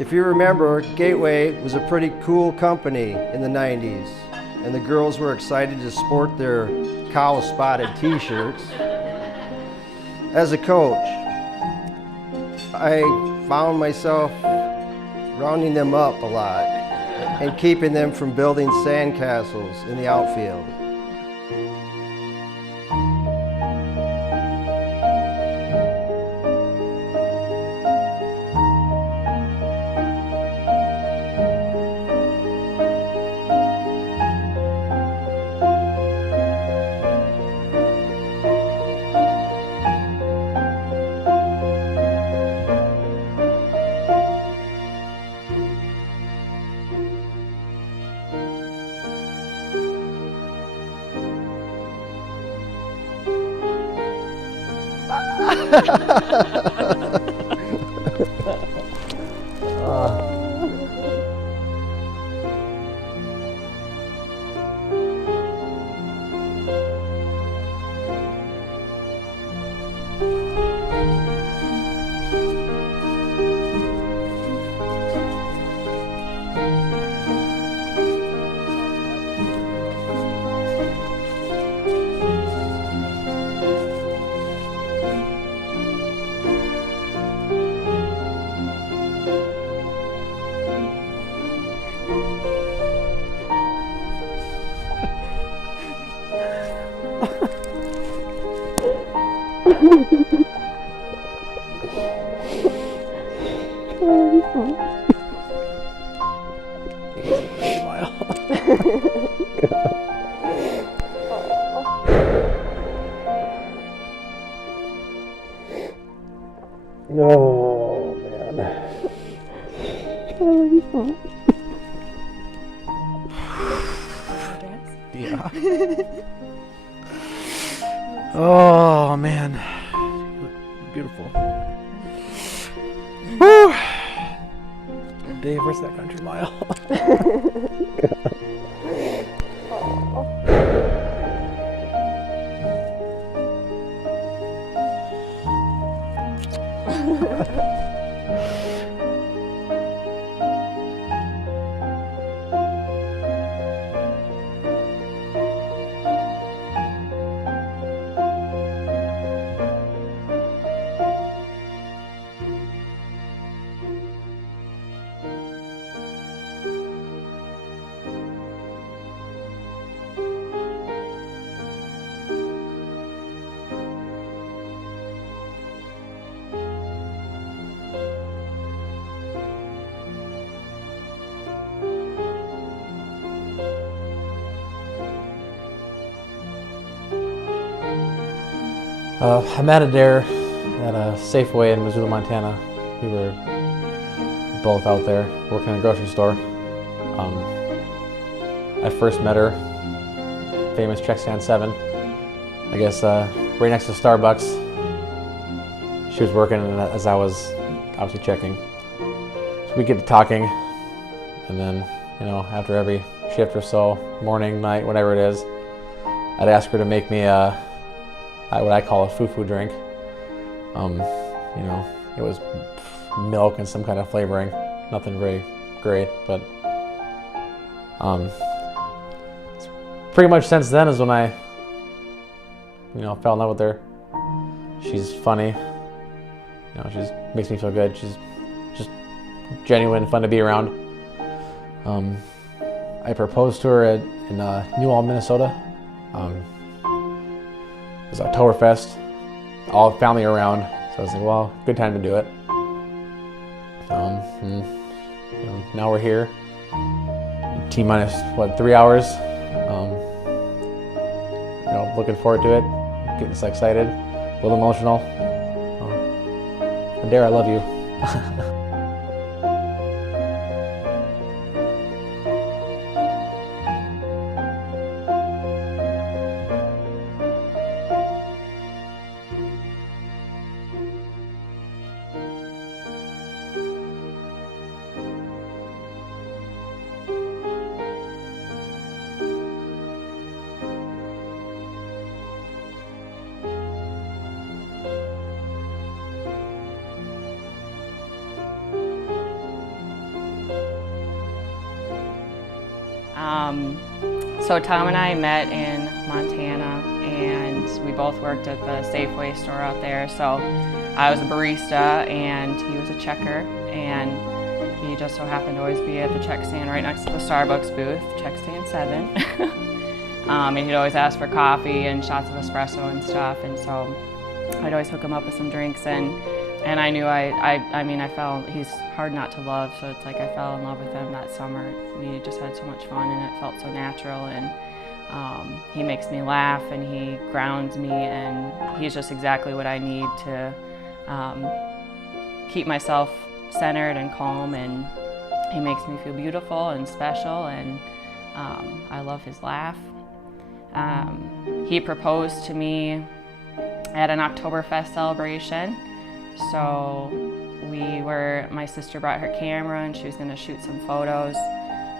If you remember, Gateway was a pretty cool company in the 90s, and the girls were excited to sport their cow-spotted t-shirts. As a coach, I found myself rounding them up a lot and keeping them from building sandcastles in the outfield. Oh, man. Yeah. Oh, man. Beautiful. Woo! Dave, where's that country mile? I met Adair at a Safeway in Missoula, Montana. We were both out there working in a grocery store. I first met her, famous check stand 7, I guess right next to Starbucks. She was working as I was obviously checking. So we get to talking, and then, you know, after every shift or so, morning, night, whatever it is, I'd ask her to make me what I call a foo-foo drink. You know, it was milk and some kind of flavoring, nothing very great, but pretty much since then is when I, you know, fell in love with her. She's funny, you know, she makes me feel good. She's just genuine, fun to be around. I proposed to her in New Ulm, Minnesota. It was Oktoberfest, all family around, so I was like, well, good time to do it. And, you know, now we're here, T-minus, 3 hours. You know, looking forward to it, getting so excited, a little emotional. Adair, I love you. So Tom and I met in Montana, and we both worked at the Safeway store out there. So I was a barista and he was a checker, and he just so happened to always be at the check stand right next to the Starbucks booth, check stand 7. And he'd always ask for coffee and shots of espresso and stuff, and so I'd always hook him up with some drinks, and I knew he's hard not to love, so it's like I fell in love with him that summer. We just had so much fun and it felt so natural, and he makes me laugh and he grounds me, and he's just exactly what I need to keep myself centered and calm, and he makes me feel beautiful and special, and I love his laugh. He proposed to me at an Oktoberfest celebration. So my sister brought her camera and she was going to shoot some photos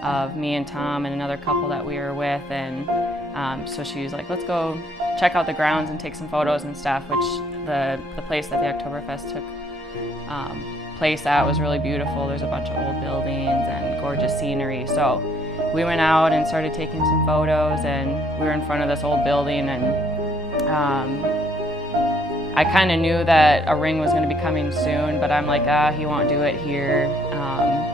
of me and Tom and another couple that we were with, and so she was like, let's go check out the grounds and take some photos and stuff, which the place that the Oktoberfest took place at was really beautiful. There's a bunch of old buildings and gorgeous scenery. So we went out and started taking some photos, and we were in front of this old building, and I kind of knew that a ring was going to be coming soon, but I'm like, he won't do it here.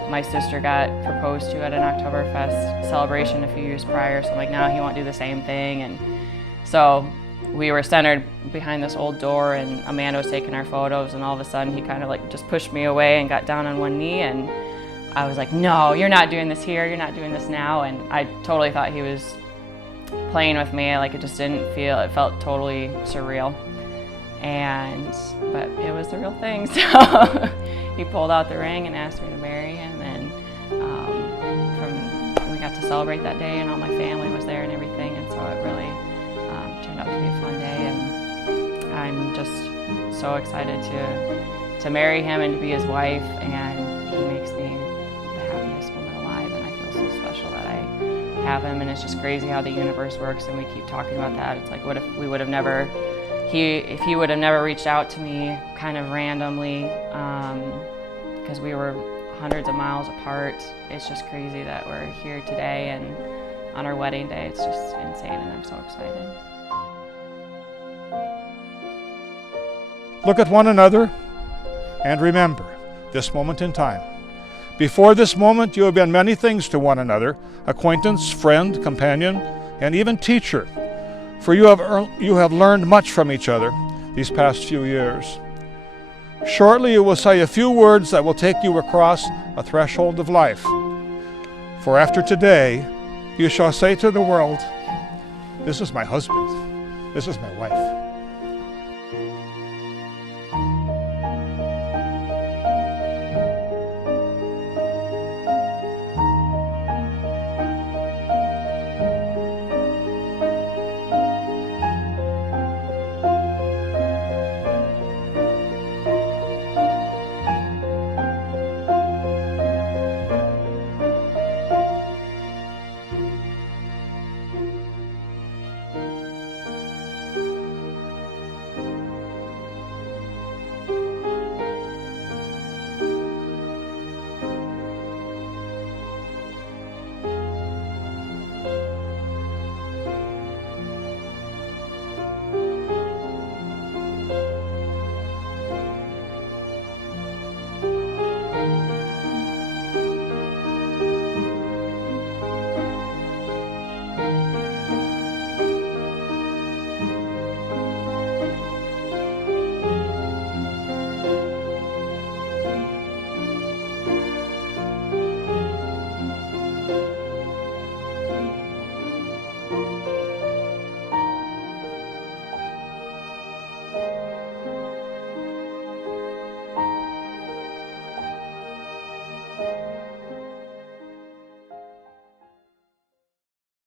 My sister got proposed to at an Oktoberfest celebration a few years prior, so I'm like, no, he won't do the same thing. And so we were centered behind this old door, and Amanda was taking our photos, and all of a sudden he kind of like just pushed me away and got down on one knee, and I was like, no, you're not doing this here, you're not doing this now. And I totally thought he was playing with me, like it just didn't feel, it felt totally surreal. But it was the real thing, so he pulled out the ring and asked me to marry him, and we got to celebrate that day, and all my family was there and everything, and so it really turned out to be a fun day, and I'm just so excited to marry him and to be his wife, and he makes me the happiest woman alive, and I feel so special that I have him, and it's just crazy how the universe works, and we keep talking about that. It's like, what if we would have never if he would have never reached out to me kind of randomly, because we were hundreds of miles apart. It's just crazy that we're here today and on our wedding day. It's just insane, and I'm so excited. Look at one another and remember this moment in time. Before this moment, you have been many things to one another: acquaintance, friend, companion, and even teacher. For you have learned much from each other these past few years. Shortly you will say a few words that will take you across a threshold of life. For after today, you shall say to the world, this is my husband, this is my wife.